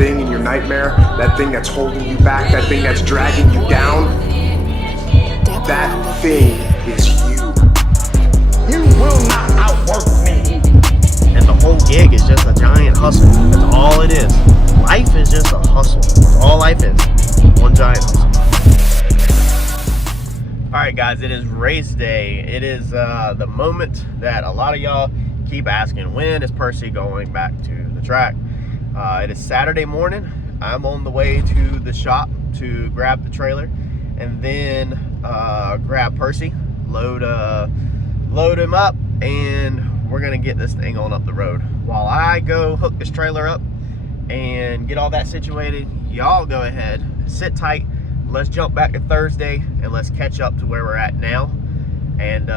thing in your nightmare, that thing that's holding you back, that thing that's dragging you down, that thing is you. You will not outwork me. And the whole gig is just a giant hustle. That's all it is. Life is just a hustle. That's all life is. One giant hustle. Alright guys, it is race day. It is the moment that a lot of y'all keep asking, when is Percy going back to the track? It is Saturday morning. I'm on the way to the shop to grab the trailer and then grab Percy, load him up, and we're gonna get this thing on up the road. While I go hook this trailer up and get all that situated, y'all go ahead, sit tight. Let's jump back to Thursday and let's catch up to where we're at now, and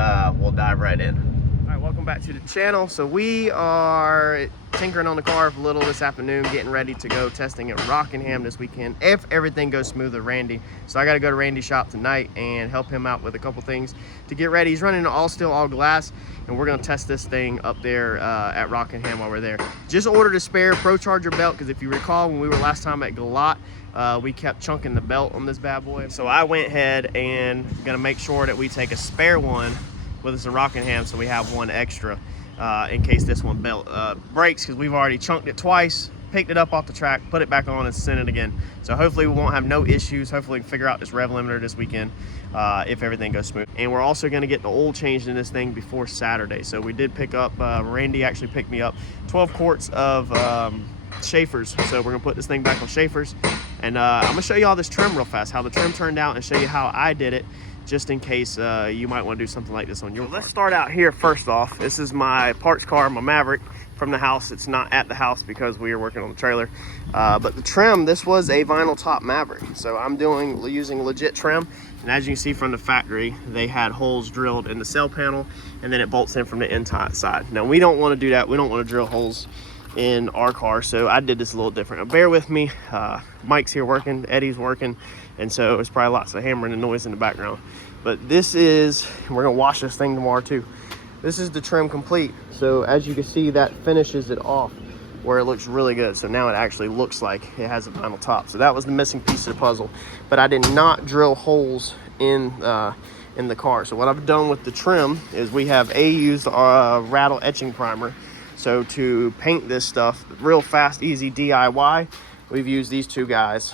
we'll dive right in. All right, welcome back to the channel. So we are tinkering on the car a little this afternoon, getting ready to go testing at Rockingham this weekend if everything goes smooth with Randy. So I got to go to Randy's shop tonight and help him out with a couple things to get ready. He's running an all steel, all glass, and we're going to test this thing up there at Rockingham while we're there. Just ordered a spare Procharged belt because if you recall when we were last time at Galot, we kept chunking the belt on this bad boy. So I went ahead and gonna make sure that we take a spare one with us in Rockingham so we have one extra in case this one belt breaks, because we've already chunked it twice, picked it up off the track, put it back on, and sent it again. So hopefully we won't have no issues. Hopefully we can figure out this rev limiter this weekend if everything goes smooth. And we're also gonna get the oil changed in this thing before Saturday. So we did pick up, Randy actually picked me up 12 quarts of Schaefer's. So we're gonna put this thing back on Schaefer's, and I'm gonna show you all this trim real fast, how the trim turned out, and show you how I did it, just in case you might want to do something like this on your car. Let's start out here. First off, this is my parts car, my Maverick from the house. It's not at the house because we are working on the trailer, but the trim, this was a vinyl top Maverick, so I'm using legit trim. And as you can see from the factory, they had holes drilled in the cell panel, and then it bolts in from the inside. Now we don't want to do that. We don't want to drill holes in our car, so I did this a little different. Now, bear with me. Mike's here working, Eddie's working, and so there's probably lots of hammering and noise in the background. But this is, we're gonna wash this thing tomorrow too. This is the trim complete. So as you can see, that finishes it off where it looks really good. So now it actually looks like it has a vinyl top. So that was the missing piece of the puzzle. But I did not drill holes in the car. So what I've done with the trim is we have used rattle etching primer. So to paint this stuff real fast, easy DIY, we've used these two guys.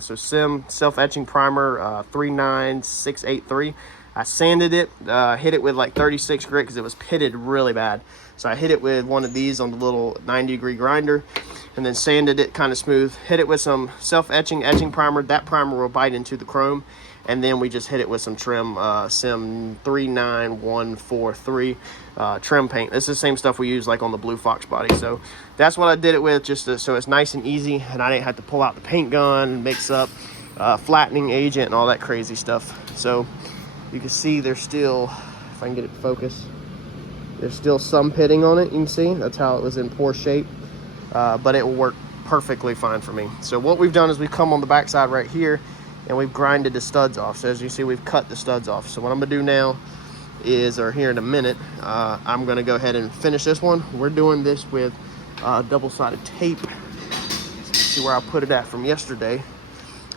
So Sim self-etching primer 39683. I sanded it, hit it with like 36 grit because it was pitted really bad. So I hit it with one of these on the little 90-degree grinder, and then sanded it kind of smooth. Hit it with some etching primer. That primer will bite into the chrome. And then we just hit it with some trim, Sim 39143 trim paint. This is the same stuff we use like on the Blue Fox body. So that's what I did it with, just so it's nice and easy, and I didn't have to pull out the paint gun and mix up flattening agent and all that crazy stuff. So you can see there's still, if I can get it focused, there's still some pitting on it. You can see that's how it was in poor shape, but it will work perfectly fine for me. So what we've done is we've come on the backside right here, and we've grinded the studs off. So as you see, we've cut the studs off. So what I'm gonna do now is, or here in a minute, I'm gonna go ahead and finish this one. We're doing this with double-sided tape. See where I put it at from yesterday.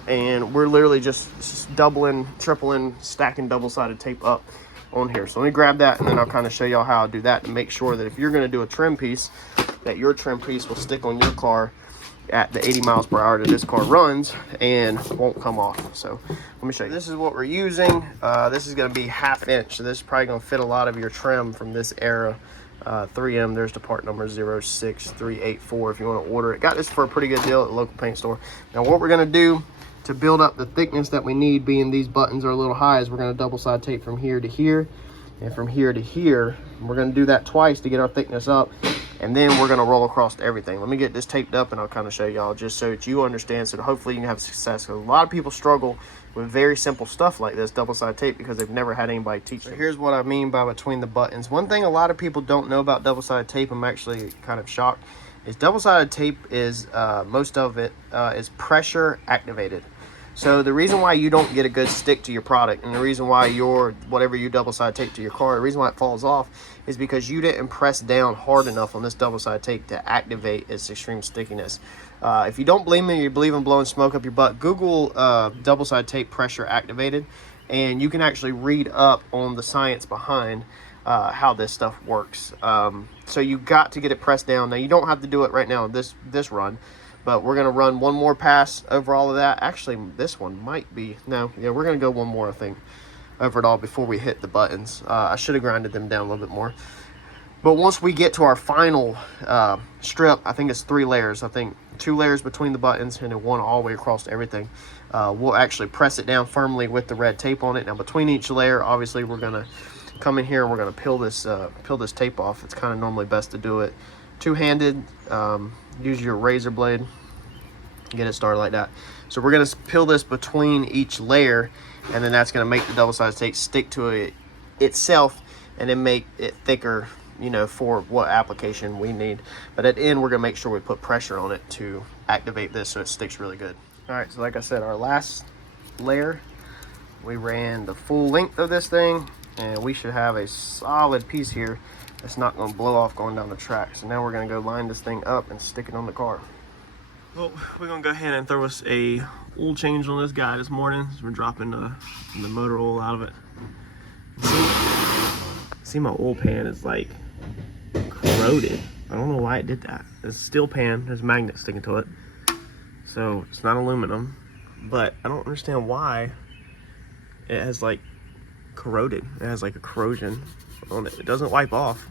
And we're literally just doubling, tripling, stacking double-sided tape up on here. So let me grab that, and then I'll kind of show y'all how I do that to make sure that if you're gonna do a trim piece, that your trim piece will stick on your car at the 80 miles per hour that this car runs and won't come off. So let me show you. This is what we're using. This is going to be 1/2 inch, so this is probably going to fit a lot of your trim from this era. 3M, there's the part number 06384 if you want to order it. Got this for a pretty good deal at the local paint store. Now what we're going to do to build up the thickness that we need, being these buttons are a little high, is we're going to double side tape from here to here and from here to here. We're going to do that twice to get our thickness up, and then we're going to roll across everything. Let me get this taped up and I'll kind of show y'all, just so that you understand, so that hopefully you can have success. Because a lot of people struggle with very simple stuff like this, double side tape, because they've never had anybody teach them. So here's what I mean by between the buttons. One thing a lot of people don't know about double sided tape, I'm actually kind of shocked, is double sided tape is most of it is pressure activated. So the reason why you don't get a good stick to your product, and the reason why whatever you double-sided tape to your car, the reason why it falls off is because you didn't press down hard enough on this double-sided tape to activate its extreme stickiness. If you don't believe me, you believe in blowing smoke up your butt, Google double-side tape pressure activated, and you can actually read up on the science behind how this stuff works. So you got to get it pressed down. Now, you don't have to do it right now this run, but we're going to run one more pass over all of that. Actually, this one might be, no, yeah, we're going to go one more, I think, over it all before we hit the buttons. I should have grinded them down a little bit more. But once we get to our final strip, I think it's 3 layers. I think 2 layers between the buttons and then 1 all the way across everything. We'll actually press it down firmly with the red tape on it. Now, between each layer, obviously, we're going to come in here and we're going to peel this tape off. It's kind of normally best to do it two-handed. Use your razor blade, get it started like that. So we're going to peel this between each layer, and then that's going to make the double-sided tape stick to it itself and then make it thicker, you know, for what application we need. But at the end, we're going to make sure we put pressure on it to activate this so it sticks really good. All right, so like I said, our last layer, we ran the full length of this thing, and we should have a solid piece here that's not going to blow off going down the track. So now we're going to go line this thing up and stick it on the car. Well, we're going to go ahead and throw us a oil change on this guy this morning. So we're dropping the motor oil out of it. See, my oil pan is like corroded. I don't know why it did that. It's a steel pan, there's magnets sticking to it. So it's not aluminum, but I don't understand why it has like corroded. It has like a corrosion on it. It doesn't wipe off.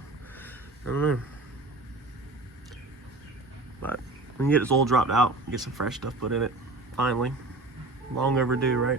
I don't know. But we can get this oil dropped out, get some fresh stuff put in it. Finally. Long overdue, right?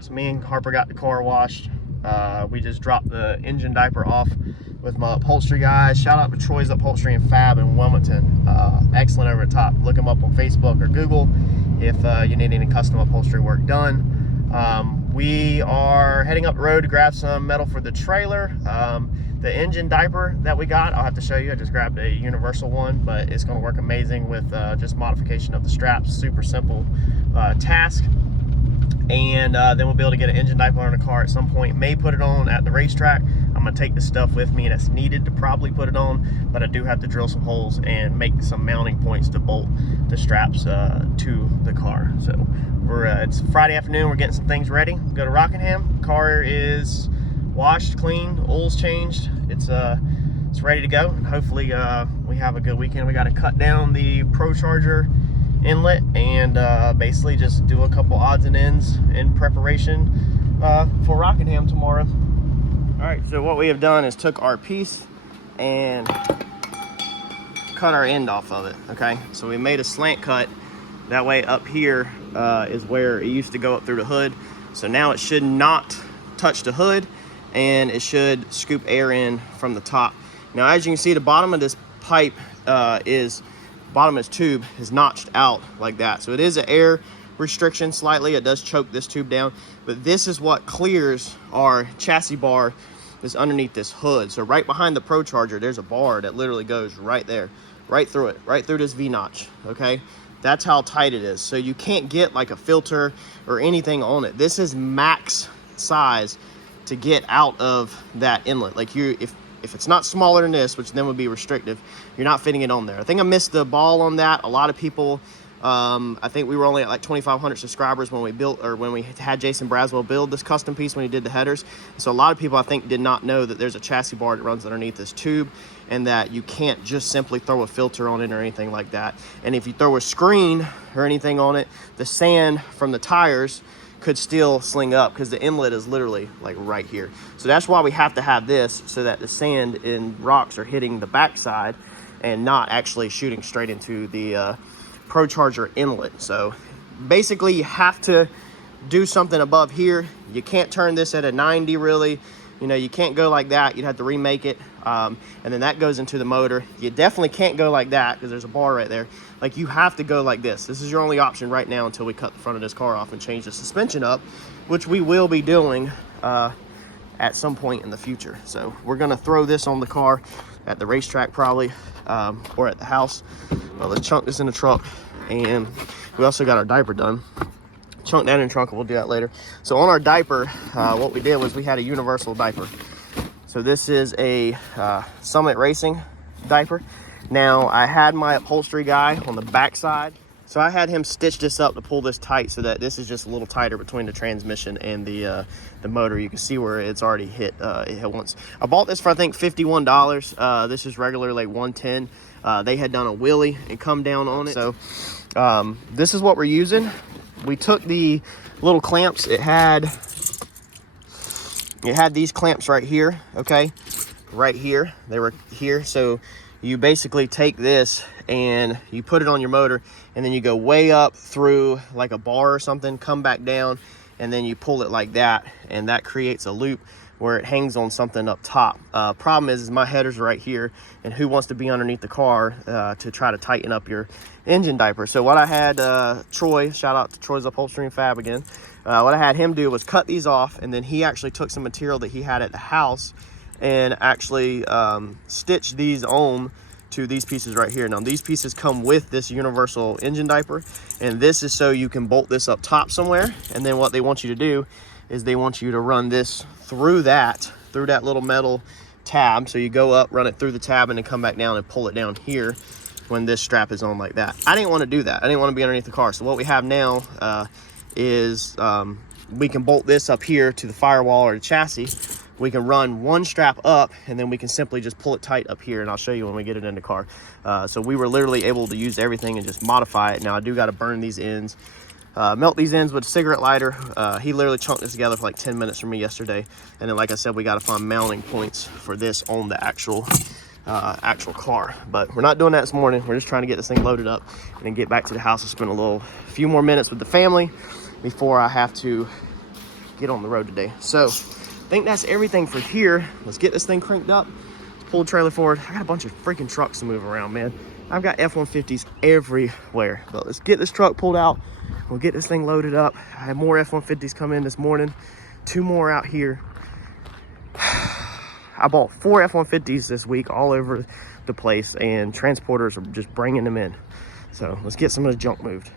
So me and Harper got the car washed. We just dropped the engine diaper off with my upholstery guys. Shout out to Troy's Upholstery and Fab in Wilmington. Excellent over the top. Look them up on Facebook or Google if you need any custom upholstery work done. We are heading up the road to grab some metal for the trailer. The engine diaper that we got, I'll have to show you. I just grabbed a universal one, but it's going to work amazing with just modification of the straps. Super simple task. And then we'll be able to get an engine diaper on the car at some point. May put it on at the racetrack. I'm going to take the stuff with me that's needed to probably put it on, but I do have to drill some holes and make some mounting points to bolt the straps to the car. So it's Friday afternoon. We're getting some things ready. Go to Rockingham. Car is washed, cleaned, oil's changed. It's ready to go. And hopefully we have a good weekend. We got to cut down the Procharged inlet and basically just do a couple odds and ends in preparation for Rockingham tomorrow. All right, so what we have done is took our piece and cut our end off of it. Okay, so we made a slant cut. That way up here is where it used to go up through the hood. So now it should not touch the hood, and it should scoop air in from the top. Now, as you can see, the bottom of this pipe bottom of this tube is notched out like that. So it is an air restriction slightly. It does choke this tube down, but this is what clears our chassis bar that's underneath this hood. So right behind the Procharged, there's a bar that literally goes right there, right through it, right through this V-notch, okay? That's how tight it is. So you can't get like a filter or anything on it. This is max size to get out of that inlet. Like if it's not smaller than this, which then would be restrictive, you're not fitting it on there. I think I missed the ball on that. A lot of people I think we were only at like 2,500 subscribers when we had Jason Braswell build this custom piece when he did the headers. So a lot of people, I think, did not know that there's a chassis bar that runs underneath this tube, and that you can't just simply throw a filter on it or anything like that. And if you throw a screen or anything on it, the sand from the tires could still sling up, because the inlet is literally like right here. So that's why we have to have this, so that the sand and rocks are hitting the backside and not actually shooting straight into the Procharged inlet. So basically you have to do something above here. You can't turn this at a 90 really. You know, you can't go like that. You'd have to remake it. And then that goes into the motor. You definitely can't go like that, because there's a bar right there. Like, you have to go like this. This is your only option right now until we cut the front of this car off and change the suspension up, which we will be doing at some point in the future. So we're gonna throw this on the car at the racetrack probably, or at the house. Well, let's chunk this in the truck. And we also got our diaper done. Chunk that in the trunk, and we'll do that later. So on our diaper, what we did was we had a universal diaper. So this is a Summit Racing diaper. Now, I had my upholstery guy on the back side, so I had him stitch this up to pull this tight, so that this is just a little tighter between the transmission and the motor. You can see where it's already hit once. I bought this for, I think, $51. This is regular like $110. They had done a wheelie and come down on it. So this is what we're using. We took the little clamps. It had these clamps right here, okay? Right here. They were here. So you basically take this and you put it on your motor, and then you go way up through like a bar or something, come back down, and then you pull it like that, and that creates a loop where it hangs on something up top. Problem is my header's right here, and who wants to be underneath the car to try to tighten up your engine diaper? So what I had Troy, shout out to Troy's Upholstery and Fab again, what I had him do was cut these off, and then he actually took some material that he had at the house and actually stitched these on to these pieces right here. Now these pieces come with this universal engine diaper, and this is so you can bolt this up top somewhere. And then what they want you to do is they want you to run this through that little metal tab. So you go up, run it through the tab, and then come back down and pull it down here when this strap is on like that. I didn't want to do that. I didn't want to be underneath the car. So what we have now is we can bolt this up here to the firewall or the chassis. We can run one strap up, and then we can simply just pull it tight up here, and I'll show you when we get it in the car. So we were literally able to use everything and just modify it. Now I do got to burn these ends, melt these ends with a cigarette lighter. He literally chunked this together for like 10 minutes for me yesterday. And then, like I said, we got to find mounting points for this on the actual car. But we're not doing that this morning. We're just trying to get this thing loaded up and then get back to the house and spend a few more minutes with the family before I have to get on the road today. So I think that's everything for here. Let's get this thing cranked up. Let's pull the trailer forward. I got a bunch of freaking trucks to move around, man. I've got F-150s everywhere. But let's get this truck pulled out. We'll get this thing loaded up. I had more F-150s come in this morning. 2 more out here. I bought 4 F-150s this week all over the place, and transporters are just bringing them in. So let's get some of the junk moved.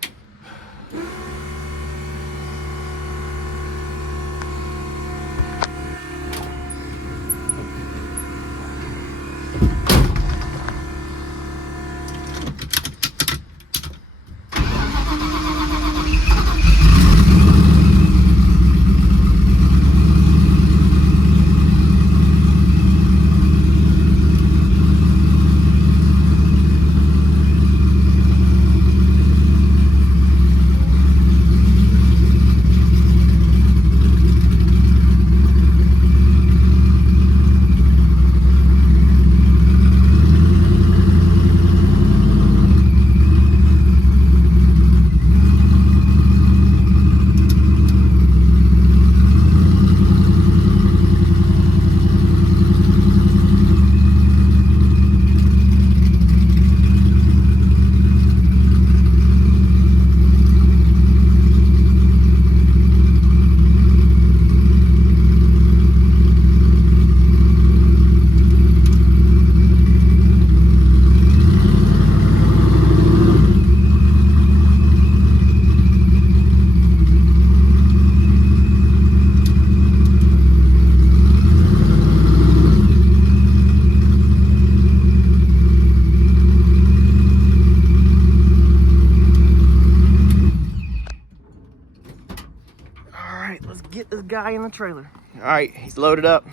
right, let's get this guy in the trailer. All right, he's loaded up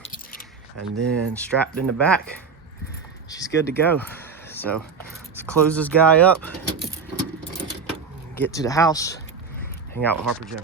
and then strapped in the back. She's good to go. So let's close this guy up, get to the house, hang out with Harper Jim.